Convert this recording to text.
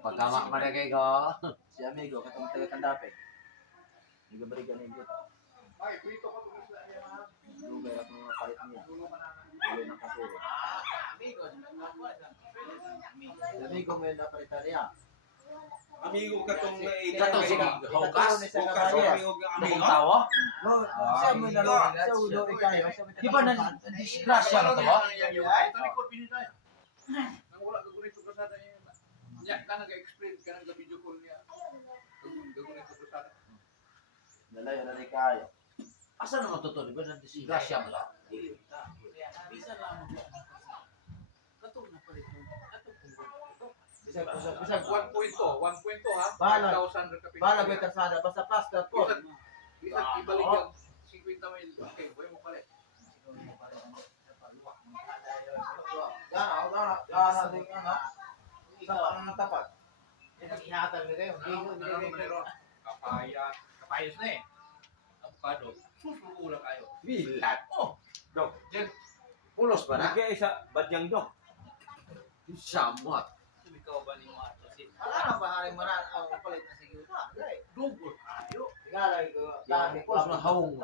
Pagkama malagay ko. Si amigo, katong taga-Kandape. Nagabarigan na yung Ay, prito ko ito sa iya. Lugay at mga palit niya. Lugay ng katuro. Si amigo may napalitan niya. Amigo katong Katong sige, hugas. amigo Anong tawo? Siya mo na lang. Siya ulo ikayo. Di ba na disgrasya na to ba? Ito likod pinitay. Nang wala ka gunito ka sana niya. Niya ka nag-explain ka nang video call niya. Gunito ka sana. Dalayo na ikayo. Asa naman to? Di ba na disgrasya mo lang? Bisa lang mo. Katong napalit mo. Bisag 1.2 ha. Bahala. 1,000 recapitulation. Bahala ba kasada basta plaster po. Bisag ibalik yung 50 mil. Okay, buhay mo pala. Gana din ano. Sa panang tapat. Ihatag na kayo. Kapayas na eh. Avocado. Susuko lang kayo. Bilat. Oh, Dok, Pulos ba na? lagay isa badyang dok. Samot. Ikaw ba ni mo ato si? Ano ba hari mo na ang palit na sige. dugol kayo. Tingala ko. Pulos na hawong mo.